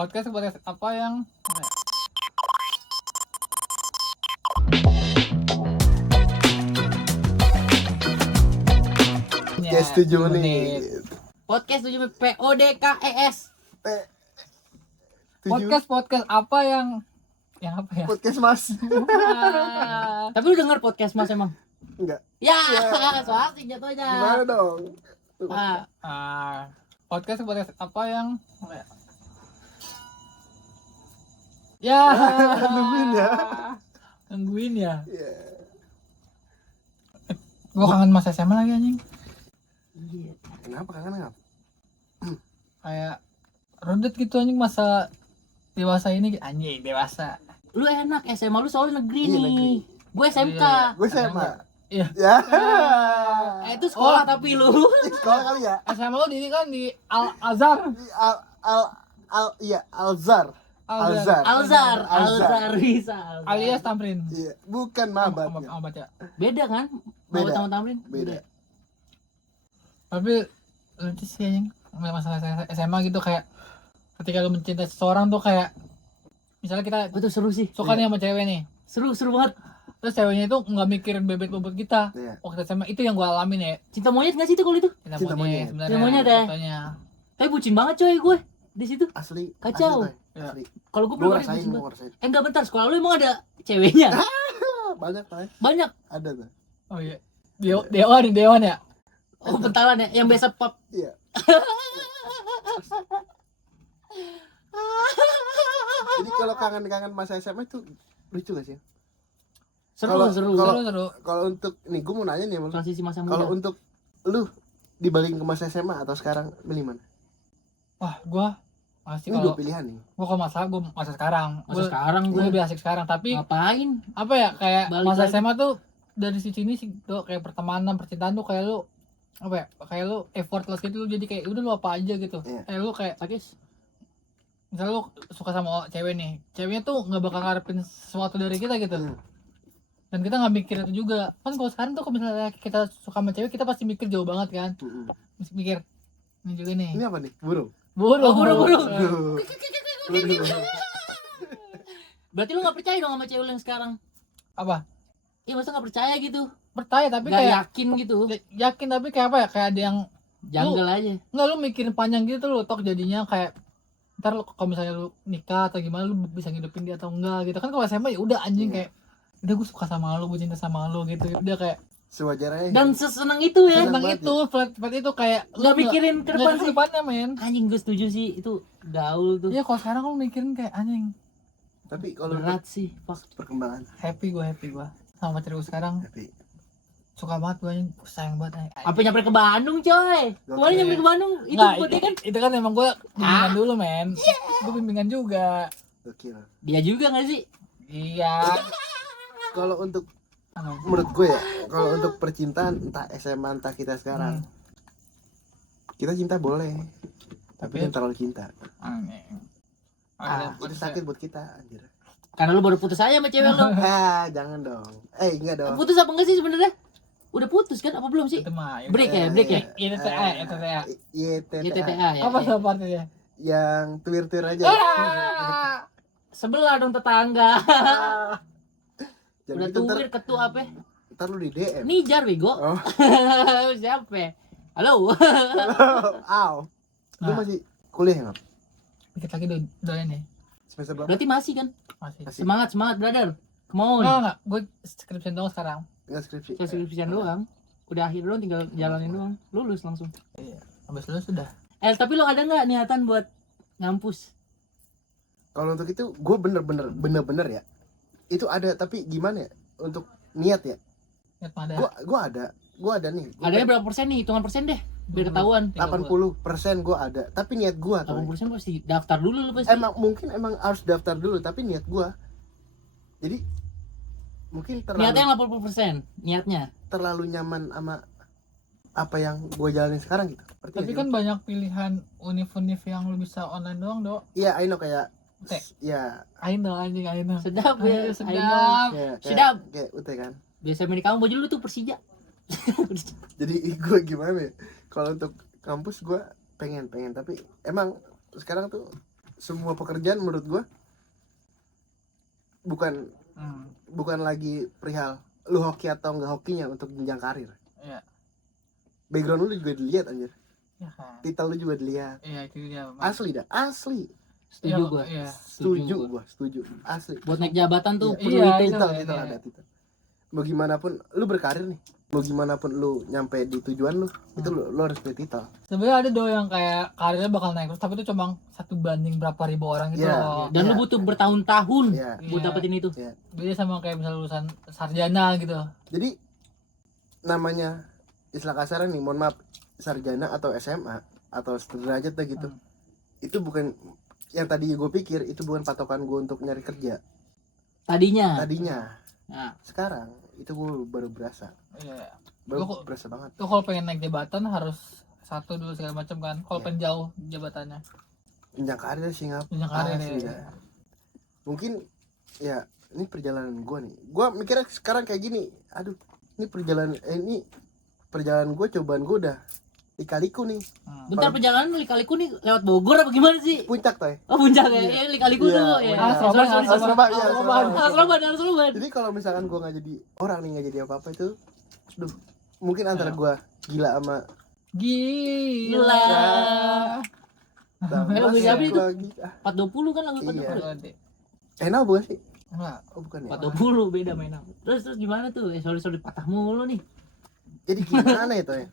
podcast apa yang Podcast 7 menit. Podcast 7 PODKES. podcast apa yang apa ya? Podcast Mas. Tapi lu denger podcast Mas emang? Enggak. Ya, so asik jatuhnya. Gimana dong? Podcast apa yang ya nungguin ya. Iya. Gua kangen masa SMA lagi anjing. Iya. Kenapa kangen? Kayak rodet gitu anjing masa dewasa ini anjing dewasa. Lu enak SMA lu soalnya negeri Iya, nih. negeri. Gue SMK. Iya. Gue SMA. Iya. Ya. Itu sekolah tapi lu. Sekolah kali ya. SMA lu di kan di Al Azhar. Di Alzar. Alzar bisa. Alias Tamrin. Iya, bukan mabatnya. Baca. Beda kan? Mau Beda. sama Tamrin? Beda. Tapi lucu sih anjing masalah SMA gitu kayak ketika lu mencintai seseorang tuh kayak misalnya kita Betul seru sih. suka nih sama cewek nih, Seru banget. terus ceweknya itu nggak mikirin bebet-bebet kita. Iya. Waktu SMA itu yang gua alamin ya. Cinta monyet enggak sih itu kalau itu? Cinta monyet. sebenarnya. Cinta monyet ya? Contohnya. Tapi bucin banget coy gue di situ. Asli. Kacau. Asli, Tay. Asli. Kalau gue Gue belum ada ngerasain, bucin gue banget. ngerasain. Enggak bentar, sekolah lu emang ada ceweknya? Banyak, Tay. Banyak. Ada tuh. Oh iya. Dewan ya. Oh, bentalan ya, yang biasa pop. Iya. Jadi kalau kangen-kangen masa SMA itu lucu gak sih? Seru. Seru. Kalau untuk nih gue mau nanya nih, Bang. Transisi masa Kalau muda. untuk lu dibalikin ke masa SMA atau sekarang milih mana? Wah, gua masih Ini kalau dua pilihan nih. gua kalau masalah gua masa sekarang. Masa sekarang Gua gue lebih asik sekarang, tapi ngapain? apa ya kayak Balik masa lagi. SMA tuh dari sini sih tuh kayak pertemanan percintaan tuh kayak lu apa ya kayak lu effortless gitu, lu jadi kayak udah lu apa aja gitu. Iya. Kayak lu kayak Sakis. misalnya lu suka sama cewek nih, ceweknya tuh nggak bakal ngarepin sesuatu dari kita gitu. Dan kita nggak mikir itu juga kan. Kalau sekarang tuh kalau misalnya kita suka sama cewek, kita pasti mikir jauh banget kan. Mesti mikir ini juga nih Ini apa nih? Burung. burung. Burung. Berarti lu gak percaya dong sama cewek lu yang sekarang? Apa Iya, masa gak percaya gitu? percaya tapi Gak kayak yakin gitu? yakin tapi kayak apa ya kayak ada yang Janggal aja. nggak lu mikirin panjang gitu lu tok jadinya kayak ntar lu kalau misalnya lu nikah atau gimana lu bisa ngidupin dia atau enggak gitu kan. Kalau SMA ya udah anjing kayak udah gue suka sama lu, gue cinta sama lu gitu, udah kayak Sewajarnya. Dan seseneng itu ya. Seneng tentang banget itu flat itu kayak lu Gak mikirin ke depan nggak sih. depannya men. Anjing, gue setuju sih. Itu gaul tuh. Iya kalau sekarang lu mikirin kayak anjing. Tapi kalau Berat sih. Fuck. perkembangan Happy gue sama pacar gue sekarang, happy. suka banget gue anjing, sayang banget anjing. Apa nyampe ke Bandung coy? Kemarin nyampe ke Bandung. Itu Nggak, buat dia kan. itu kan emang gue bimbingan dulu men. Gue bimbingan juga. Gokil. Dia juga gak sih? Iya. Kalau untuk Anu. menurut gue ya, kalau untuk percintaan entah SMA entah kita sekarang, kita cinta boleh, tapi jangan terlalu cinta. Anjing. Itu sakit buat kita, anjir. Karena lu baru putus aja sama cewek lu. Jangan dong. Enggak dong. Putus apa enggak sih sebenarnya? Udah putus kan? Apa belum sih? Itu mah Break ya, break ya. YTTA. YTTA ya. Apa ya. sepertinya? Yang tuir-tuir aja. Sebelah dong tetangga. Jangan Udah gitu, tuwir ketua apa? ntar lu di DM. Nijar bego. Oh. Siapa? Halo. Aw. Lu Nah. masih kuliah ya, Ngap? Dikit lagi doain nih. Semester berapa? Berarti masih kan? Masih. Masih. Semangat brother. Come on. Enggak. Gue skripsi doang sekarang. Enggak skripsi. Saya skripsian doang. Udah akhir doang, tinggal jalanin doang. Lulus langsung. Iya. Habis lulus sudah. Tapi lo ada nggak niatan buat ngampus? Kalau untuk itu gue bener-bener ya. Itu ada, tapi gimana ya? Untuk niat ya. Lihat pada. Gue ada nih. Adanya berapa persen nih? Hitungan persen deh. Biar ketahuan. 80% gue ada, tapi niat gue tuh. 80% pasti daftar dulu lu pasti. Emang harus daftar dulu, tapi niat gue. Jadi mungkin Niatnya yang 80%. Niatnya. terlalu nyaman sama apa yang gue jalanin sekarang gitu. Ngerti Tapi nggak kan sih? banyak pilihan univ yang lu bisa online doang, Dok. Iya, I know kayak Ute. ya, Aino anjing, Aino. Sedap ya. Sedap. I know. kayak Sedap. kayak UT kan. Biasa main di kamu baju lu tuh Persija. Jadi gue gimana ya? Kalau untuk kampus gue pengen, tapi emang sekarang tuh semua pekerjaan menurut gue bukan bukan lagi perihal lu hoki atau enggak hokinya untuk jenjang karir. Iya. Background lu juga dilihat anjir. Iya kan. Titel lu juga dilihat. Iya itu dia. Asli dah, asli. Setuju gua. Iya. Setuju. Asli. Buat naik jabatan tuh Iya, perlu iya, itu. Titel iya. ada titel. Mau gimana pun lu berkarir nih. Mau gimana pun lu nyampe di tujuan lu, itu lu harus punya titel. Sebenarnya ada do yang kayak karirnya bakal naik terus tapi itu cuma 1 banding berapa ribu orang gitu Iya. loh. Dan lu Iya. butuh bertahun-tahun Iya. buat Iya. dapetin itu. Iya. Beda sama kayak misalnya lulusan sarjana gitu. Jadi namanya istilah kasarnya nih, mohon maaf, sarjana atau SMA atau sederajat lah gitu. Itu bukan yang tadi gue pikir, itu bukan patokan gue untuk nyari kerja. Tadinya. Nah, sekarang itu gue baru berasa. Iya. Baru Lu kok- berasa banget. Tuh kalau pengen naik jabatan harus 1 dulu segala macam kan. Kalau Iya. pengen jauh jabatannya. Jenjang karir sih ngap. Jenjang karir, Asli ya. dah. Mungkin ya ini perjalanan gue nih. Gue mikirnya sekarang kayak gini. Aduh, ini perjalanan gue, cobaan gue udah lika-liku nih. Bentar, perjalanan Lika-Liku nih lewat Bogor apa gimana sih? Puncak toh. Oh puncak ya, Iya. Lika-Liku Iya, tuh ya. puncak. Sorry, sorry, sorry. Asrama, iya, Asrama. asrama. Asrama. Jadi kalau misalkan gue nggak jadi orang nih, nggak jadi apa-apa itu, aduh, mungkin antara gue gila sama Gila. tambah lagu siapa itu? lagi. 420 kan lagu Iya. 420. Enak bukan sih? Enggak. Oh bukan ya. 420 beda mainan. Terus gimana tuh? Sorry patah mulu nih. Jadi gimana itu ya?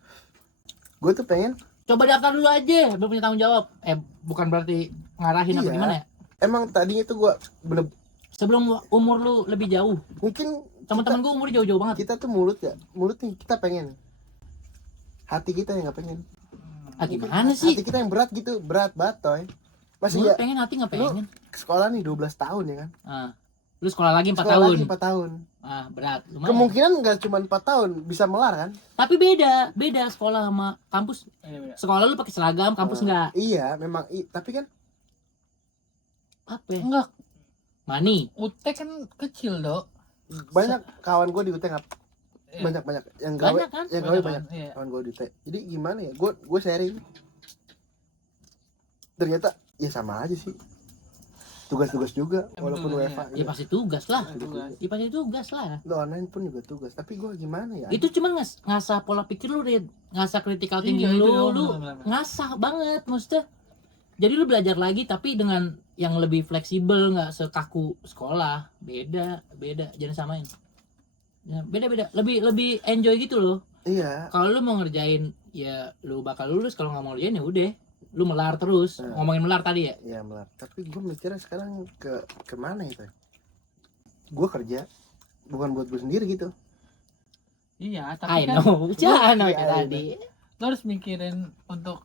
Gue tuh pengen, Coba daftar dulu aja, belum punya tanggung jawab. Bukan berarti ngarahin apa Iya. gimana ya? emang tadinya tuh gue bener, Sebelum umur lu lebih jauh. mungkin Teman-teman gua umurnya jauh-jauh banget. kita tuh mulut nih kita pengen, hati kita yang nggak pengen. Ah gimana sih? Hati kita yang berat gitu, berat banget toy. Masih Lu ya pengen hati nggak lu pengen? ke sekolah nih 12 tahun ya kan? Ah. Lu sekolah lagi 4 Sekolah tahun. lagi 4 tahun. Ah, berat. Lumayan. Kemungkinan nggak cuma 4 tahun, bisa melar kan? Tapi beda sekolah sama kampus. Sekolah lu pakai seragam, kampus enggak. Iya, memang tapi kan Apa ya? Enggak. Money. UT kan kecil, Dok. banyak kawan gue di UT nggak, Iya. banyak yang gawe, Banyak kan? yang gawe banyak. Iya. Kawan gue di UT. Jadi gimana ya? Gue sharing. Ternyata ya sama aja sih. Tugas-tugas juga, walaupun Betul, WFA. Ya pasti tugas lah. Tugas. Ya pasti tugas lah. Lo online pun juga tugas. Tapi gue gimana ya? Itu cuma ngasah pola pikir lu, Red. Ngasah critical Iya, thinking itu lu, dong, lu benar-benar. ngasah banget maksudnya. Jadi lu belajar lagi tapi dengan yang lebih fleksibel, nggak sekaku sekolah. Beda, jangan samain. Ya, beda. Lebih enjoy gitu loh. Iya. Kalau lu mau ngerjain ya lu bakal lulus, kalau nggak mau ngerjain ya udah. Lu melar terus. Nah. Ngomongin melar tadi ya. Iya melar. Tapi gue mikirnya sekarang kemana itu? Gue kerja bukan buat gue sendiri gitu. Iya, I tapi kan know. Jangan Iya, kayak iya, tadi. lo harus mikirin untuk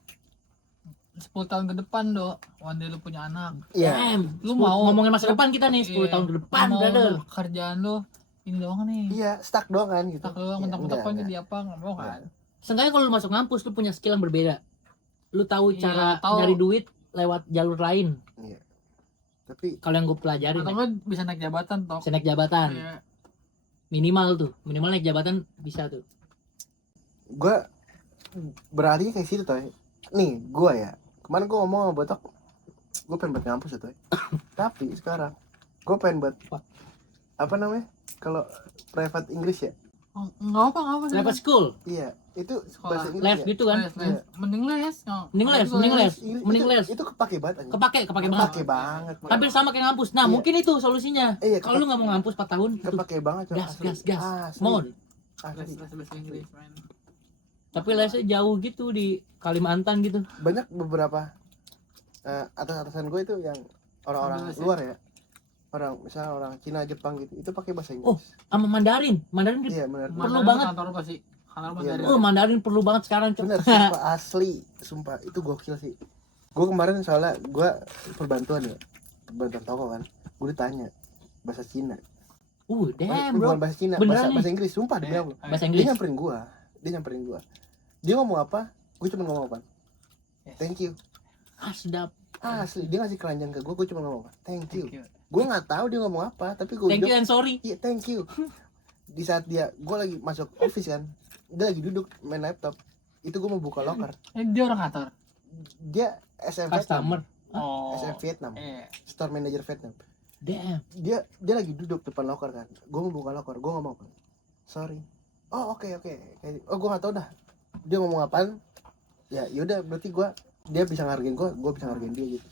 10 tahun ke depan, Dok. One day lu punya anak. Iya. Damn. Lu mau ngomongin masa depan kita nih 10 Iya. tahun ke depan, Lu mau brother. kerjaan lu ini doang nih. Iya, stuck doang kan gitu. Tak doang Iya, mentok-mentok enggak. jadi apa nggak mau kan? Seenggaknya kalau lu masuk ngampus lu punya skill yang berbeda. Lu tahu Iya, cara tahu. nyari duit lewat jalur lain. Iya. Tapi Kalau yang gue pelajarin, Atau lu bisa naik jabatan, Tok. bisa naik jabatan. Iya. Minimal naik jabatan bisa tuh. gue beralihnya kayak situ toh. Nih, gue ya. Kemarin gue ngomong sama Botok, gue pengen buat ngampus ya toh. Tapi sekarang gue pengen buat apa namanya? Kalau private English ya. Oh, nggak apa sih. Private school, Iya, itu Sekolah. bahasa Inggris les ya. gitu kan. Les. Mending les. Oh, Mending les, bagus mending les. Inggris, Mending les. Itu kepake banget anjing. Kepake banget. Kepake banget. Hampir sama kayak ngampus. Nah, Iya. mungkin itu solusinya. Iya, Kalau lu nggak mau ngampus 4 tahun, tuh, kepake banget coy, gas, asli. gas. Asli. Mon. Asli. Les bahasa Inggris, man. Tapi lesnya jauh gitu di Kalimantan gitu. Banyak beberapa atas-atasan gue itu yang orang-orang Ambil les ya? luar ya. Misalnya orang Cina, Jepang gitu, itu pakai bahasa Inggris. Oh, sama Mandarin. Iya benar. Perlu Mandarin banget. Kantor pasti. Kantor Iya, Mandarin. Oh, Mandarin perlu banget sekarang. Cok. Bener, sumpah asli, sumpah itu gokil sih. Gue kemarin soalnya gue perbantuan toko kan, gue ditanya bahasa Cina. Damn, bro. Bukan bahasa Cina, Beneran nih? bahasa Inggris, sumpah demi Allah. Bahasa Dia Inggris. nyamperin gue, dia ngomong apa, gue cuma ngomong apa, Yes. thank you. Sedap. Asli, dia ngasih keranjang ke gue cuma ngomong apa, thank you. Thank you. Gue nggak tahu dia ngomong apa, tapi gue Thank you and sorry. iya thank you. Di saat gue lagi masuk office kan, dia lagi duduk main laptop, itu gue mau buka locker, Dia orang kantor. dia SMV Customer. Oh. SM Vietnam, Iya. store manager Vietnam. Damn. Dia lagi duduk depan loker kan, gue mau buka loker, gue nggak mau kan, sorry. Oh oke. Oh gue nggak tahu dah dia ngomong apaan. Ya yaudah berarti dia bisa ngargain gue bisa ngargain dia gitu.